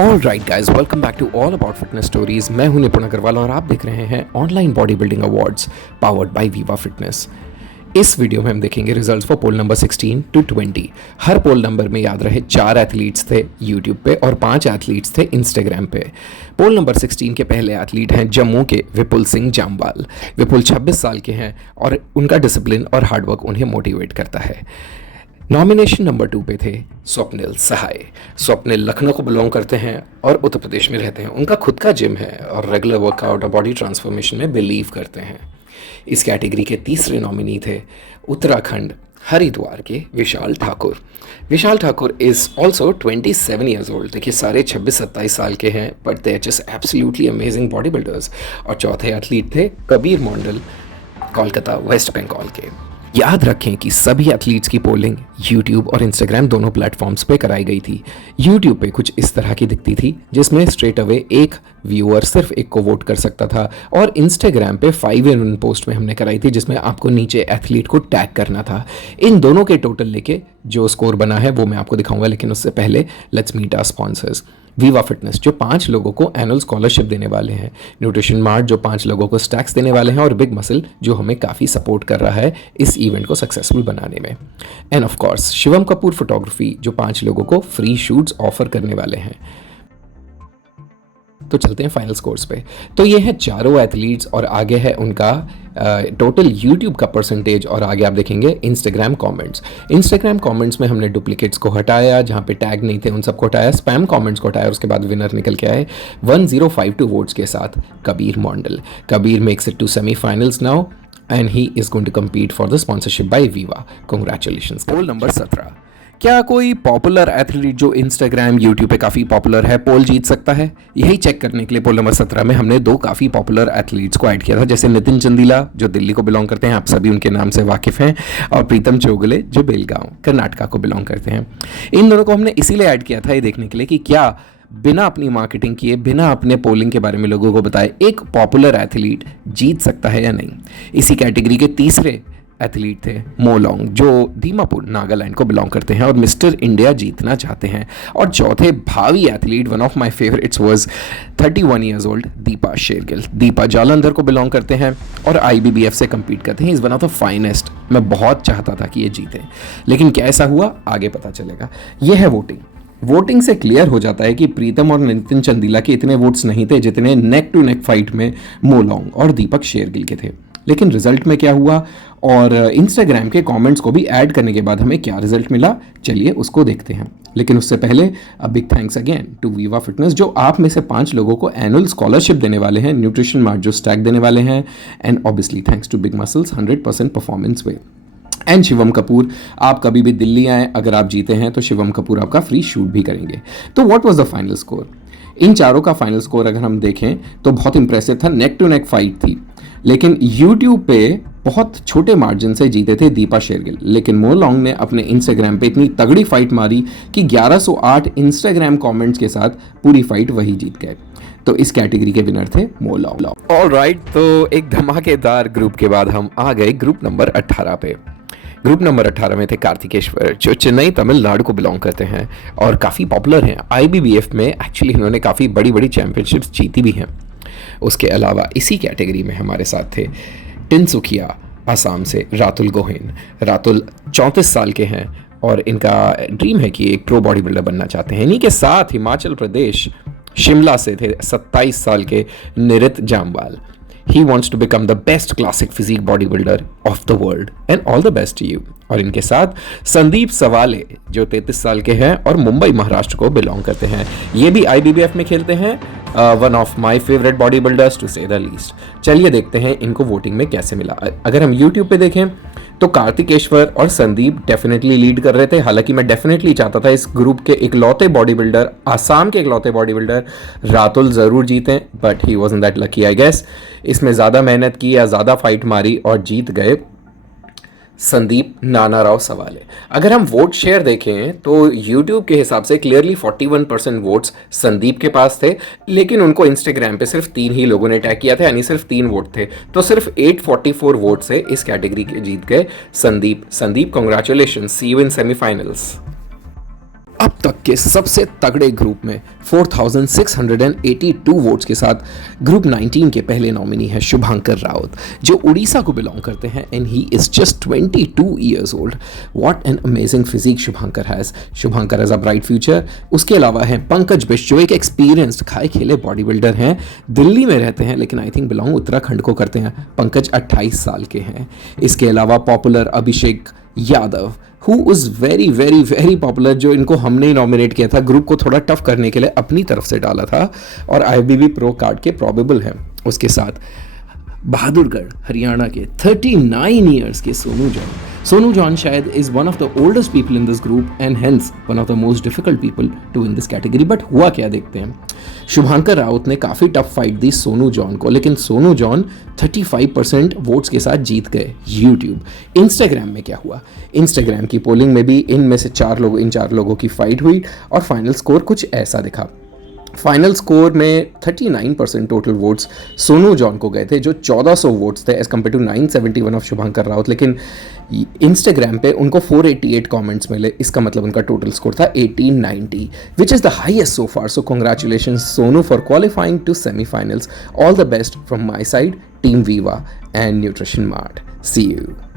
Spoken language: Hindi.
All right guys, welcome back to all about fitness stories. मैं हूं निपुण अग्रवाल और आप देख रहे हैं online body building awards powered by Viva fitness. इस वीडियो में हम देखेंगे results for poll number 16 to 20। हर पोल नंबर में याद रहे 4 एथलीट्स थे यूट्यूब पे और 5 एथलीट्स थे इंस्टाग्राम पे। पोल नंबर 16 के पहले एथलीट हैं जम्मू के विपुल सिंह जामवाल। विपुल 26 साल के हैं और उनका डिसिप्लिन और हार्डवर्क उन्हें मोटिवेट करता है। नॉमिनेशन नंबर 2 पे थे स्वप्निल सहाय। स्वप्निल लखनऊ को बिलोंग करते हैं और उत्तर प्रदेश में रहते हैं। उनका खुद का जिम है और रेगुलर वर्कआउट और बॉडी ट्रांसफॉर्मेशन में बिलीव करते हैं। इस कैटेगरी के तीसरे नॉमिनी थे उत्तराखंड हरिद्वार के Vishal Thakur. Vishal Thakur is also 27 years old. देखिए सारे 26-27 साल के हैं but they are just absolutely amazing body builders. और चौथे एथलीट थे कबीर मंडल, कोलकाता वेस्ट बंगाल के। याद रखें कि सभी एथलीट्स की पोलिंग यूट्यूब और इंस्टाग्राम दोनों प्लेटफॉर्म्स पे कराई गई थी। यूट्यूब पे कुछ इस तरह की दिखती थी जिसमें स्ट्रेट अवे एक व्यूअर सिर्फ एक को वोट कर सकता था, और इंस्टाग्राम पे 5 in 1 पोस्ट में हमने कराई थी जिसमें आपको नीचे एथलीट को टैग करना था। इन दोनों के टोटल लेके जो स्कोर बना है वो मैं आपको दिखाऊंगा, लेकिन उससे पहले let's meet our sponsors. Viva fitness जो 5 लोगों को एनुअल स्कॉलरशिप देने वाले हैं, न्यूट्रिशन मार्ट जो 5 लोगों को स्टैक्स देने वाले हैं, और बिग मसल जो हमें काफ़ी सपोर्ट कर रहा है इस इवेंट को सक्सेसफुल बनाने में। End of course Shivam Kapoor photography जो 5 लोगों को फ्री शूट्स ऑफर करने वाले हैं। तो चलते हैं फाइनल स्कोर्स पे। तो ये है चारों एथलीट्स और आगे है उनका टोटल यूट्यूब का परसेंटेज, और आगे आप देखेंगे इंस्टाग्राम कमेंट्स। इंस्टाग्राम कमेंट्स में हमने डुप्लीकेट्स को हटाया, जहाँ पे टैग नहीं थे उन सबको हटाया, स्पैम कमेंट्स को हटाया, उसके बाद विनर निकल के आए 1052 वोट्स के साथ Kabir Mandal. Kabir makes it to semifinals now and he is going to compete for the sponsorship by Viva. Congratulations. Poll number 17। क्या कोई पॉपुलर एथलीट जो इंस्टाग्राम यूट्यूब पे काफ़ी पॉपुलर है पोल जीत सकता है? यही चेक करने के लिए पोल नंबर 17 में हमने 2 काफ़ी पॉपुलर एथलीट्स को ऐड किया था, जैसे नितिन चंदीला जो दिल्ली को बिलोंग करते हैं, आप सभी उनके नाम से वाकिफ़ हैं, और प्रीतम चोगले जो बेलगांव कर्नाटका को बिलोंग करते हैं। इन दोनों को हमने इसीलिए ऐड किया था ये देखने के लिए कि क्या बिना अपनी मार्केटिंग किए, बिना अपने पोलिंग के बारे में लोगों को बताए एक पॉपुलर एथलीट जीत सकता है या नहीं। इसी कैटेगरी के तीसरे एथलीट थे मोलोंग जो दीमापुर नागालैंड को बिलोंग करते हैं और मिस्टर इंडिया जीतना चाहते हैं। और चौथे भावी athlete, one of my favourites was 31 years old Deepa Shergill. Deepa Jalandhar को बिलोंग करते हैं और IBBF से कम्पीट करते हैं। Is one of the finest. मैं बहुत चाहता था कि ये जीते, लेकिन क्या ऐसा हुआ आगे पता चलेगा। यह है वोटिंग से क्लियर हो जाता है कि प्रीतम और नितिन चंदीला के इतने वोट्स नहीं थे जितने नेक टू नेक फाइट में मोलोंग और दीपक शेरगिल के थे। लेकिन रिजल्ट में क्या हुआ और इंस्टाग्राम के कमेंट्स को भी ऐड करने के बाद हमें क्या रिजल्ट मिला, चलिए उसको देखते हैं। लेकिन उससे पहले a big thanks again to Viva fitness जो आप में से 5 लोगों को एनुअल स्कॉलरशिप देने वाले हैं, न्यूट्रिशन मार्ट जो स्टैक देने वाले हैं, and obviously thanks to big muscles 100% performance whey, and Shivam Kapoor. आप कभी भी दिल्ली आए, अगर आप जीते हैं तो शिवम कपूर आपका फ्री शूट भी करेंगे। तो what was the final score? इन चारों का फाइनल स्कोर अगर हम देखें तो बहुत इंप्रेसिव था। नेक टू नेक फाइट थी, लेकिन यूट्यूब पे बहुत छोटे मार्जिन से जीते थे दीपा शेरगिल, लेकिन मोलोंग ने अपने इंस्टाग्राम पे इतनी तगड़ी फाइट मारी कि 1108 इंस्टाग्राम कमेंट्स के साथ पूरी फाइट वही जीत गए। तो इस कैटेगरी के विनर थे मोलोंग। ऑलराइट, तो एक धमाकेदार ग्रुप के बाद हम आ गए ग्रुप नंबर 18 पे। ग्रुप नंबर 18 में थे कार्तिकेश्वर जो चेन्नई तमिलनाडु को बिलोंग करते हैं और काफ़ी पॉपुलर हैं। IBBF में एक्चुअली इन्होंने काफ़ी बड़ी बड़ी चैंपियनशिप्स जीती भी हैं। उसके अलावा इसी कैटेगरी में हमारे साथ थे टिनसुकिया आसाम से रातुल गोहेन। रातुल 34 साल के हैं और इनका ड्रीम है कि एक प्रो बॉडी बिल्डर बनना चाहते हैं। इन्हीं के साथ हिमाचल प्रदेश शिमला से थे 27 साल के निरित Jammwal. He wants to become the best classic physique bodybuilder of the world and all the best to you। और इनके साथ संदीप सवाले जो 33 साल के हैं और मुंबई महाराष्ट्र को बिलोंग करते हैं। ये भी IBBF में खेलते हैं। One of my favourite body builders to say the least. चलिए देखते हैं इनको वोटिंग में कैसे मिला। अगर हम यूट्यूब पे देखें तो कार्तिकेश्वर और संदीप डेफिनेटली लीड कर रहे थे। हालांकि मैं डेफिनेटली चाहता था इस ग्रुप के इकलौते बॉडी बिल्डर, आसाम के इकलौते बॉडी बिल्डर रातुल ज़रूर जीतें, but he wasn't that lucky I guess. इसमें ज़्यादा मेहनत की या ज़्यादा फाइट मारी और जीत गए संदीप नाना राव सवाले। अगर हम वोट शेयर देखें तो यूट्यूब के हिसाब से क्लियरली 41% वोट्स संदीप के पास थे, लेकिन उनको इंस्टाग्राम पे सिर्फ 3 ही लोगों ने टैग किया था, यानी सिर्फ 3 वोट थे। तो सिर्फ 844 वोट से इस कैटेगरी के जीत गए Sandeep. Congratulation, see you in semifinals. अब तक के सबसे तगड़े ग्रुप में 4,682 वोट्स के साथ ग्रुप 19 के पहले नॉमिनी है शुभांकर राउत, जो उड़ीसा को बिलोंग करते हैं and he is just 22 years old. What an amazing physique Shubhankar has. Shubhankar has a bright future. उसके अलावा है पंकज बिष्ट, जो एक एक्सपीरियंस्ड खाए खेले बॉडी बिल्डर हैं, दिल्ली में रहते हैं लेकिन आई थिंक बिलोंग उत्तराखंड को करते हैं। पंकज 28 साल के हैं। इसके अलावा popular Abhishek Yadav, who is very very very popular, जो इनको हमने ही नॉमिनेट किया था, ग्रुप को थोड़ा टफ करने के लिए अपनी तरफ से डाला था और IFBB प्रो कार्ड के प्रॉबेबल हैं। उसके साथ बहादुरगढ़ हरियाणा के 39 ईयर्स के सोनू जॉन। सोनू जॉन शायद is one of the oldest people in this group and hence one of the most difficult people to in this category. But हुआ क्या देखते हैं। शुभांकर राउत ने काफ़ी टफ फाइट दी सोनू जॉन को, लेकिन सोनू जॉन 35% वोट्स के साथ जीत गए। यूट्यूब इंस्टाग्राम में क्या हुआ। इंस्टाग्राम की पोलिंग में भी इन चार लोगों की फाइट हुई और फाइनल स्कोर कुछ ऐसा दिखा। फाइनल स्कोर में 39% टोटल वोट्स सोनू जॉन को गए थे, जो 1400 वोट्स थे as compared to 971 of Shubhankar Raut. लेकिन इंस्टाग्राम पे उनको 488 कमेंट्स मिले, इसका मतलब उनका टोटल स्कोर था 1890, which is the highest so far. So congratulation Sonu for qualifying to semifinals. All the best from my side, team Viva and nutrition mart. See you.